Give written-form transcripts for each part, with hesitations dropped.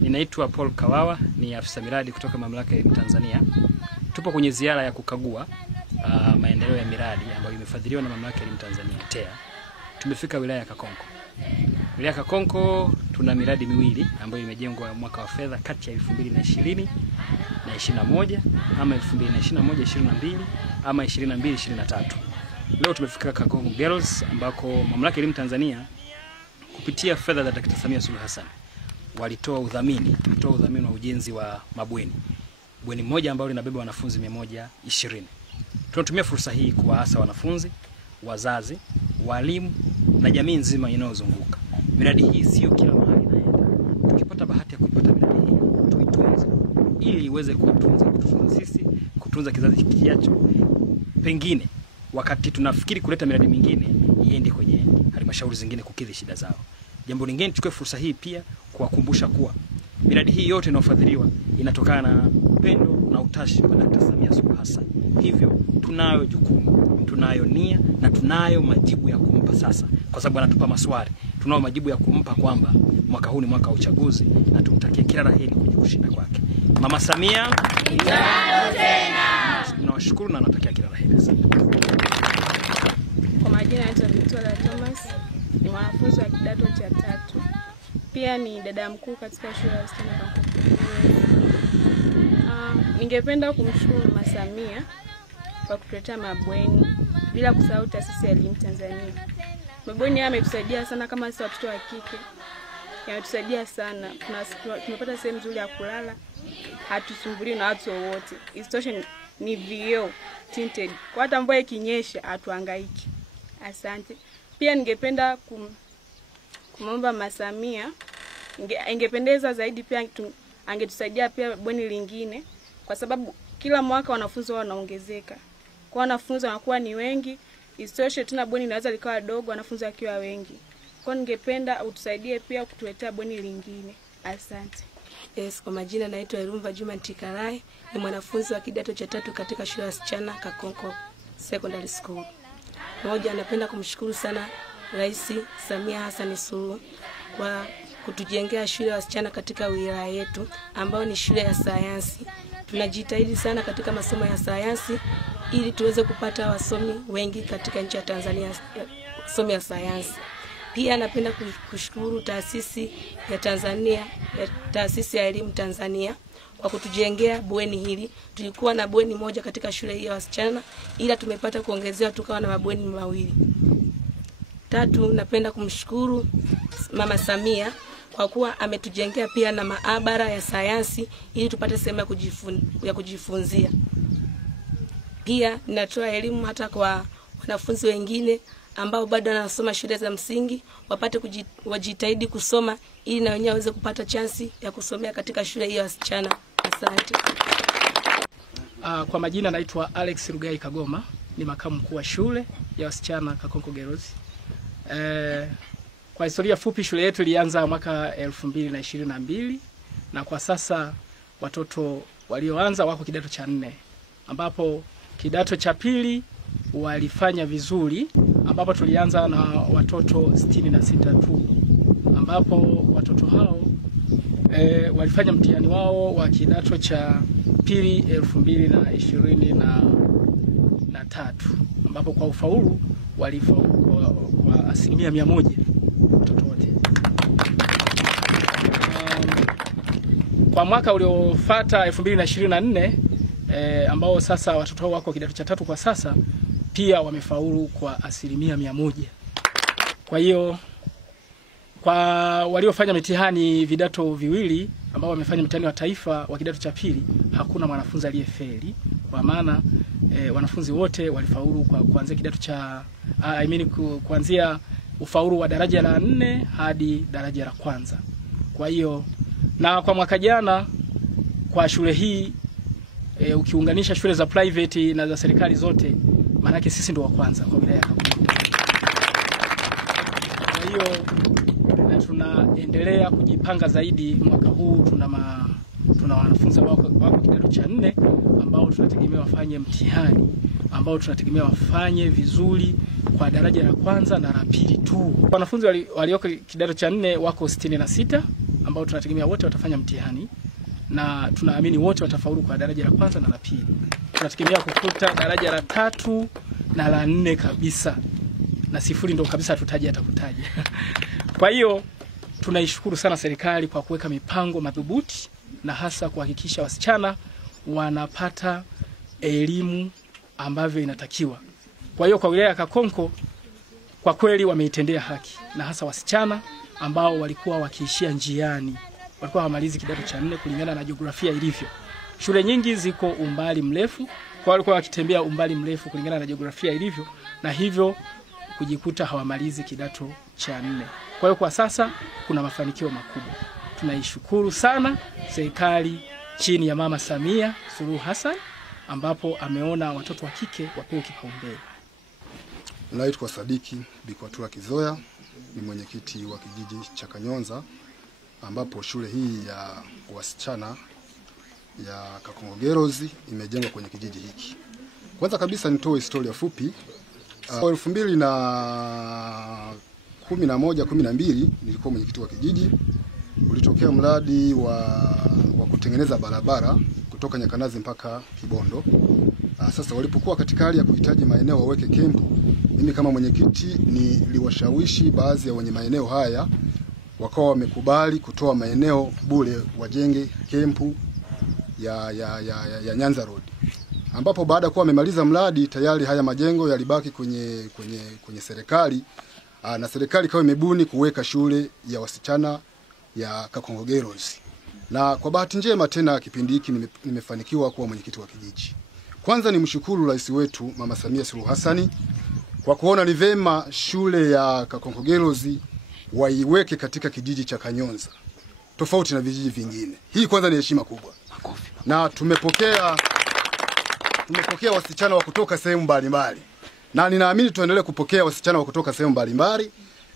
Ninaitwa Paul Kawawa, ni afisa miradi kutoka Mamlaka ya Elimu Tanzania. Tupo kwenye ziara ya kukagua maendeleo ya miradi ambayo imefadhiliwa na Mamlaka ya Elimu Tanzania TEA. Tumefika wilaya ya Kakonko. Wilaya ya Kakonko tuna miradi miwili ambayo imejengwa mwaka wa fedha kati ya 2020 na 21 ama 2021-22 ama 22-23. Leo tumefika Kakonko Girls ambako Mamlaka ya Elimu Tanzania kupitia fedha za Dkt. Samia Suluhu Hassan walitoa udhamini wa ujenzi wa mabweni. Bweni moja ambalo linabeba wanafunzi 120. Tunatumia fursa hii kuwaasa wanafunzi, wazazi, walimu na jamii nzima inayozunguka. Miradi hii sio kila mahali inaenda. Tukipata bahati ya kuipata miradi hii, tuitunze ili iweze kututunza sisi, kutunza kizazi kijacho. Pengine wakati tunafikiri kuleta miradi mingine iende kwenye halmashauri zingine kukidhi shida zao. Jambo lingine, tuchukue fursa hii pia kuwakumbusha kuwa miradi hii yote inayofadhiliwa inatokana na upendo na utashi wa Dkt. Samia Suluhu Hassan. Hivyo tunayo jukumu, tunayo nia na tunayo majibu ya kumpa sasa, kwa sababu anatupa maswali. Tunayo majibu ya kumpa kwamba mwaka huu ni mwaka wa uchaguzi na tumtakie kila la heri kwenye kushinda kwake. Mama Samia mitano tena. Tunawashukuru na natakia kila la heri. Kwa majina naitwa Victoria Thomas, ni mwanafunzi wa kidato cha 3. Pia ni dada mkuu katika shule ya wasichana Kakonko. Ningependa kumshukuru Mama Samia kwa kutuletea mabweni, bila kusahau taasisi ya Elimu Tanzania. Mabweni haya yametusaidia sana kama sisi watoto wa kike. Yametusaidia sana. Tumepata sehemu nzuri ya kulala, hatusumbuliwi na watu wote. Isitoshe ni vioo tinted. Kwa hata mvua ikinyesha hatuhangaiki. Asante. Pia ningependa kumomba Mama Samia, ingependeza zaidi pia angetusaidia pia bweni lingine, kwa sababu kila mwaka wanafunzi wanaongezeka. Kwa wanafunzi wanakuwa ni wengi, isitoshe tuna bweni linaweza likawa dogo wanafunzi wakiwa wengi. Kwa ningependa utusaidie pia kutuletea bweni lingine. Asante. Yes, kwa majina naitwa Irumva Juma Ntikarai, ni mwanafunzi wa kidato cha 3 katika shule ya wasichana Kakonko Secondary School. Moja, napenda kumshukuru sana Rais Samia Hassan Suluhu kwa kutujengea shule ya wasichana katika wilaya yetu ambayo ni shule ya sayansi. Tunajitahidi sana katika masomo ya sayansi ili tuweze kupata wasomi wengi katika nchi ya Tanzania, masomo ya sayansi. Pia napenda kushukuru taasisi ya Tanzania, taasisi ya Elimu Tanzania kwa kutujengea bweni hili. Tulikuwa na bweni moja katika shule hii ya wasichana, ila tumepata kuongezewa tukawa na mabweni mawili. 3, napenda kumshukuru Mama Samia kwa kuwa ametujengea pia na maabara ya sayansi ili tupate sehemu ya kujifunzia. Pia ninatoa elimu hata kwa wanafunzi wengine ambao bado wanasoma shule za msingi, wajitahidi kusoma ili na wenyewe waweze kupata chansi ya kusomea katika shule hii ya wasichana. Asante. Kwa majina naitwa Alex Rugai Kagoma, ni makamu mkuu wa shule ya wasichana Kakonko Girls. Kwa historia fupi, shule yetu ilianza mwaka 2022 na kwa sasa watoto walioanza wako kidato cha 4, ambapo kidato cha 2 walifanya vizuri, ambapo tulianza na watoto 66 tu, ambapo watoto hao walifanya mtihani wao wa kidato cha 2 2023, ambapo kwa ufaulu walifaulu kwa 100% watoto wote. Kwa mwaka uliofuata 2024 ambao sasa watoto hao wako kidato cha 3 kwa sasa, pia wamefaulu kwa 100%. Kwa hiyo kwa waliofanya mitihani vidato viwili ambao wamefanya mtihani wa taifa wa kidato cha 2, hakuna mwanafunzi aliyefeli, kwa maana wanafunzi wote walifaulu kwa kuanzia kidato cha kuanzia ufaulu wa daraja la 4 hadi daraja la 1. Kwa hiyo na kwa mwaka jana kwa shule hii ukiunganisha shule za private na za serikali zote, maana yake sisi ndio wa kwanza kwa wilaya ya Kakonko. Kwa hiyo tunaendelea kujipanga zaidi. Mwaka huu tuna wanafunzi wako kidato cha 4 ambao tunategemea wafanye mtihani, ambao tunategemea wafanye vizuri kwa daraja la 1 na la 2 tu. Wanafunzi walioko kidato cha 4 wako 66, ambao tunategemea wote watafanya mtihani na tunaamini wote watafaulu kwa daraja la kwanza na la pili. Tunategemea kukuta daraja la 3 na la 4 kabisa. Na 0 ndio kabisa tutaje atakutaje. Kwa hiyo tunaishukuru sana serikali kwa kuweka mipango madhubuti na hasa kuhakikisha wasichana wanapata elimu ambavyo inatakiwa. Kwa hiyo kwa wilaya ya Kakonko kwa kweli wameitendea haki, na hasa wasichana ambao walikuwa wakiishia njiani, walikuwa hamalizi kidato cha 4 kulingana na jiografia ilivyo. Shule nyingi ziko umbali mrefu, kwa walikuwa wakitembea umbali mrefu kulingana na jiografia ilivyo, na hivyo kujikuta hawamalizi kidato cha 4. Kwa hiyo kwa sasa kuna mafanikio makubwa. Tunaishukuru sana serikali chini ya Mama Samia Suluhu Hassan ambapo ameona watoto wa kike wapewe kipaumbele. Naitwa Sadiki Bikwatura Kizoya, ni mwenyekiti wa kijiji cha Kanyonza ambapo shule hii ya wasichana ya Kakonko Girls imejengwa kwenye kijiji hiki. Kwanza kabisa nitoe historia fupi. 2011-12 nilikuwa mwenyekiti wa kijiji. Ulitokea mradi wa kutengeneza barabara kutoka Nyakanazi mpaka Kibondo. Sasa walipokuwa katika hali ya kuhitaji maeneo waweke kempu, mimi kama mwenyekiti niliwashawishi baadhi ya wenye maeneo haya wakawa wamekubali kutoa maeneo bure wajenge kempu ya Nyanza Road. Ambapo baada ya kuwa wamemaliza mradi tayari haya majengo yalibaki kwenye serikali, na serikali ikawa imebuni kuweka shule ya wasichana ya Kakonko Girls. Na kwa bahati njema tena kipindi hiki nimefanikiwa kuwa mwenyekiti wa kijiji. Kwanza nimshukuru rais wetu Mama Samia Suluhu Hassan kwa kuona ni vema shule ya Kakonko Girls waiweke katika kijiji cha Kanyonza tofauti na vijiji vingine. Hii kwanza ni heshima kubwa. Na tumepokea wasichana wa kutoka sehemu mbalimbali. Na ninaamini tuendelee kupokea wasichana wa kutoka sehemu mbalimbali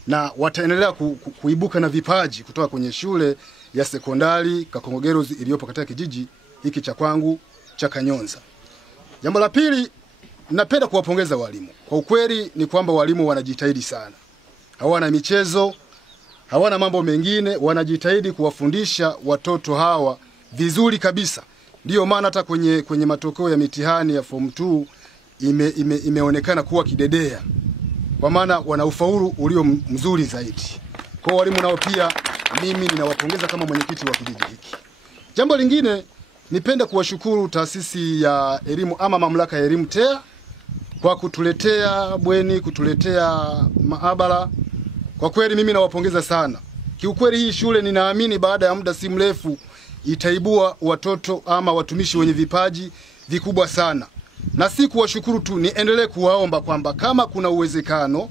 na wataendelea kuibuka na vipaji kutoka kwenye shule ya sekondari Kakonko Girls iliyopo katika kijiji hiki cha kwangu cha Kanyonza. Jambo la pili, napenda kuwapongeza walimu. Kwa ukweli ni kwamba walimu wanajitahidi sana. Hawana michezo, hawana mambo mengine, wanajitahidi kuwafundisha watoto hawa vizuri kabisa. Ndio maana hata kwenye matokeo ya mitihani ya form 2 imeonekana kuwa kidedea. Kwa maana wana ufaulu ulio mzuri zaidi. Kwa walimu nao pia mimi ninawapongeza kama mwenyekiti wa kijiji hiki. Jambo lingine, nipenda kuwashukuru taasisi ya elimu ama mamlaka ya elimu TEA kwa kutuletea bweni, kutuletea maabara. Kwa kweli mimi nawapongeza sana. Kiukweli hii shule ninaamini baada ya muda si mrefu itaibua watoto ama watumishi wenye vipaji vikubwa sana. Na si kuwashukuru tu, niendelee kuwaomba kwamba kama kuna uwezekano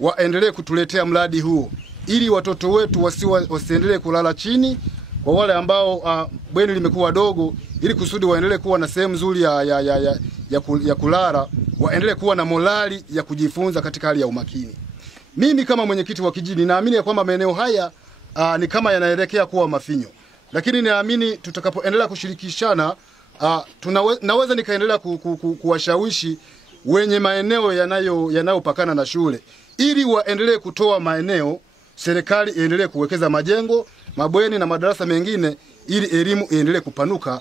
waendelee kutuletea mradi huo ili watoto wetu wasiendelee kulala chini, kwa wale ambao bweni limekuwa dogo, ili kusudi waendelee kuwa na sehemu nzuri ya kulala, waendelee kuwa na morali ya kujifunza katika hali ya umakini. Mimi kama mwenyekiti wa kijiji naamini kwamba maeneo haya ni kama yanaelekea kuwa mafinyo. Lakini naamini tutakapoendelea kushirikishana naweza nikaendelea kuwashawishi wenye maeneo yanayopakana na shule ili waendelee kutoa maeneo, serikali iendelee kuwekeza majengo, mabweni na madarasa mengine ili elimu iendelee kupanuka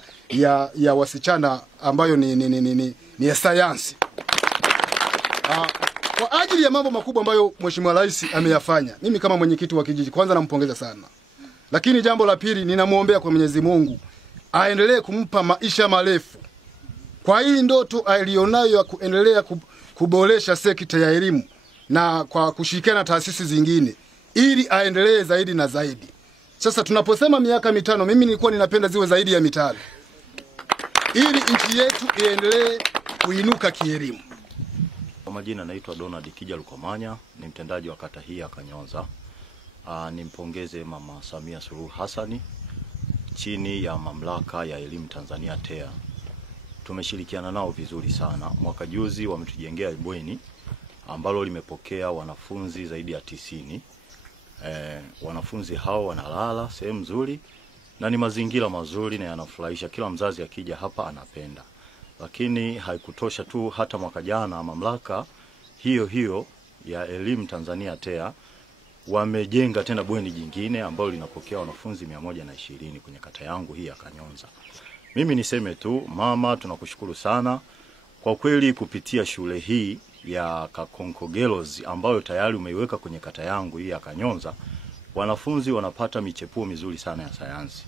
ya wasichana ambayo ni ya sayansi. Kwa ajili ya mambo makubwa ambayo Mheshimiwa Rais ameyafanya, mimi kama mwenyekiti wa kijiji kwanza nampongeza sana. Lakini jambo la pili, ninamuombea kwa Mwenyezi Mungu aendelee kumpa maisha marefu kwa hii ndoto alionayo ya kuendelea kuboresha sekta ya elimu na kwa kushirikiana na taasisi zingine ili aendelee zaidi na zaidi. Sasa tunaposema miaka 5, mimi nilikuwa ninapenda ziwe zaidi ya 5 ili nchi yetu iendelee kuinuka kielimu. Kwa majina naitwa Donald Kija Lukomanya, ni mtendaji wa kata hii ya Kanyonza. Nimpongeze Mama Samia Suluhu Hassan chini ya mamlaka ya elimu Tanzania TEA. Tumeshirikiana nao vizuri sana. Mwaka juzi wametujengea bweni ambalo limepokea wanafunzi zaidi ya 90. Wanafunzi hao wanalala sehemu nzuri na ni mazingira mazuri na yanafurahisha, kila mzazi akija hapa anapenda. Lakini haikutosha tu, hata mwaka jana mamlaka hiyo ya elimu Tanzania TEA wamejenga tena bweni jingine ambalo linapokea wanafunzi 120 kwenye kata yangu hii ya Kanyonza. Mimi niseme tu mama, tunakushukuru sana kwa kweli kupitia shule hii ya Kakonko Girls ambayo tayari umeiweka kwenye kata yangu hii ya Kanyonza. Wanafunzi wanapata michepuo mizuri sana ya sayansi.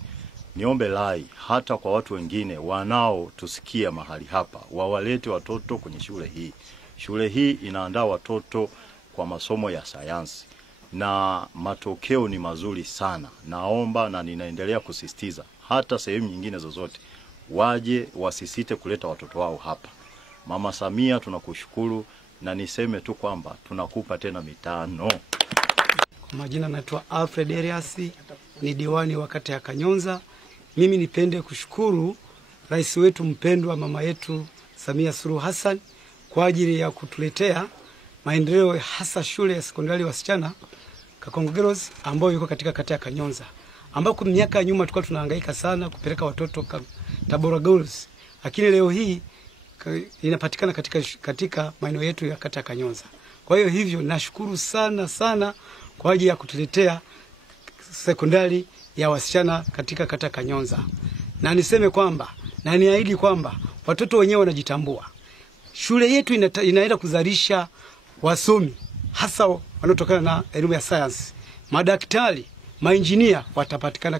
Niombe rai hata kwa watu wengine wanao tusikia mahali hapa, wawalete watoto kwenye shule hii. Shule hii inaandaa watoto kwa masomo ya sayansi na matokeo ni mazuri sana. Naomba na ninaendelea kusisitiza hata sehemu nyingine zozote waje wasisite kuleta watoto wao hapa. Mama Samia tunakushukuru na niseme tu kwamba tunakupa tena mitano. Kwa majina naitwa Alfred Elias, ni diwani wa kata ya Kanyonza. Mimi nipende kushukuru rais wetu mpendwa mama yetu Samia Suluhu Hassan kwa ajili ya kutuletea maendeleo hasa shule ya sekondari wasichana Kakonko Girls ambayo yuko katika kata ya Kanyonza. Ambako miaka nyuma tulikuwa tunahangaika sana kupeleka watoto Tabora Girls. Lakini leo hii inapatikana katika maeneo yetu ya kata ya Kanyonza. Kwa hiyo hivyo nashukuru sana kwa ajili ya kutuletea sekondari ya wasichana katika kata ya Kanyonza. Na niseme kwamba na niahidi kwamba watoto wenyewe wanajitambua. Shule yetu inaenda kuzalisha wasomi hasa wanaotokana na elimu ya science. Madaktari, mainjinia watapatikana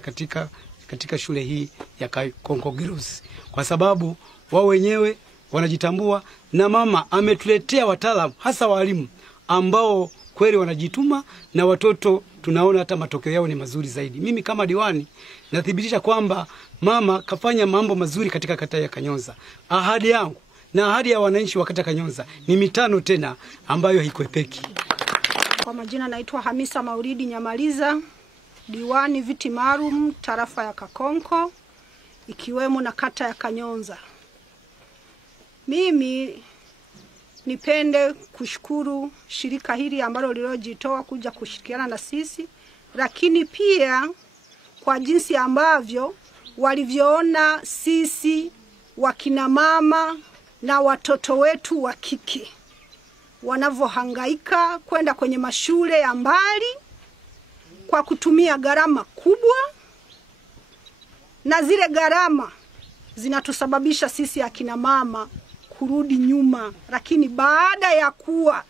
katika shule hii ya Kakonko Girls kwa sababu wao wenyewe wanajitambua na mama ametuletea wataalamu hasa walimu ambao kweli wanajituma na watoto tunaona hata matokeo yao ni mazuri zaidi. Mimi kama diwani nathibitisha kwamba mama kafanya mambo mazuri katika kata ya Kanyonza. Ahadi yangu na ahadi ya wananchi wa kata Kanyonza ni mitano tena ambayo haikwepeki. Kwa majina naitwa Hamisa Mauridi Nyamaliza, diwani viti maalum tarafa ya Kakonko ikiwemo na kata ya Kanyonza. Mimi nipende kushukuru shirika hili ambalo lilojitoa kuja kushirikiana na sisi, lakini pia kwa jinsi ambavyo walivyoona sisi wakina mama na watoto wetu wa kike wanavyohangaika kwenda kwenye mashule ya mbali kwa kutumia gharama kubwa, na zile gharama zinatusababisha sisi akina mama kurudi nyuma. Lakini baada ya kuwa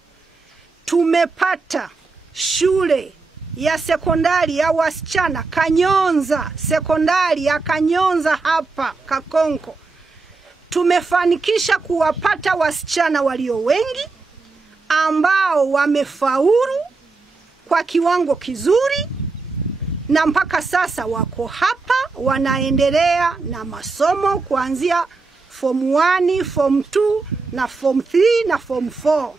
tumepata shule ya sekondari ya wasichana Kanyonza, sekondari ya Kanyonza hapa Kakonko, tumefanikisha kuwapata wasichana walio wengi ambao wamefaulu kwa kiwango kizuri, na mpaka sasa wako hapa wanaendelea na masomo kuanzia form 1, form 2 na form 3 na form 4.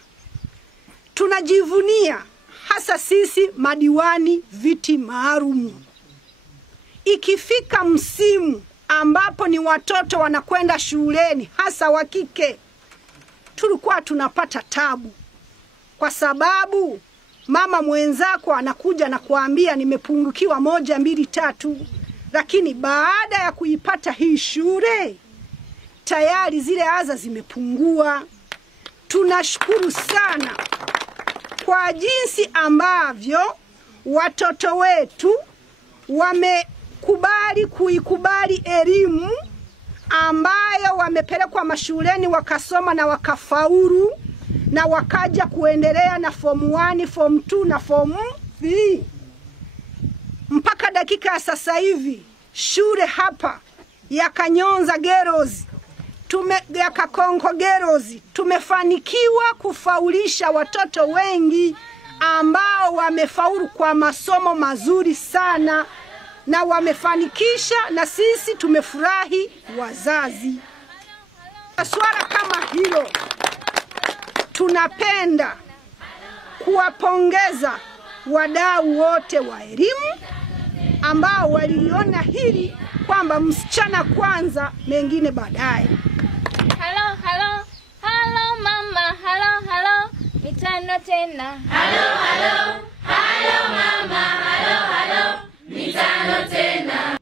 Tunajivunia hasa sisi madiwani viti maalum. Ikifika msimu ambapo ni watoto wanakwenda shuleni hasa wa kike, tulikuwa tunapata tabu kwa sababu mama mwenzako anakuja na kuambia nimepungukiwa 1, 2, 3. Lakini baada ya kuipata hii shule tayari zile adha zimepungua. Tunashukuru sana kwa jinsi ambavyo watoto wetu kuikubali elimu ambayo wamepelekwa mashuleni wakasoma na wakafaulu na wakaja kuendelea na form 1, form 2 na form 3. Mpaka dakika ya sasa hivi shule hapa ya Kanyonza Girls ya Kakonko Girls tumefanikiwa kufaulisha watoto wengi ambao wamefaulu kwa masomo mazuri sana na wamefanikisha, na sisi tumefurahi wazazi. Swala kama hilo tunapenda kuwapongeza wadau wote wa elimu ambao waliliona hili kwamba msichana kwanza mengine baadaye. Hello, hello, hello mama, hello, hello, mitano tena. Hello, hello, hello mama, hello, hello, mitano tena.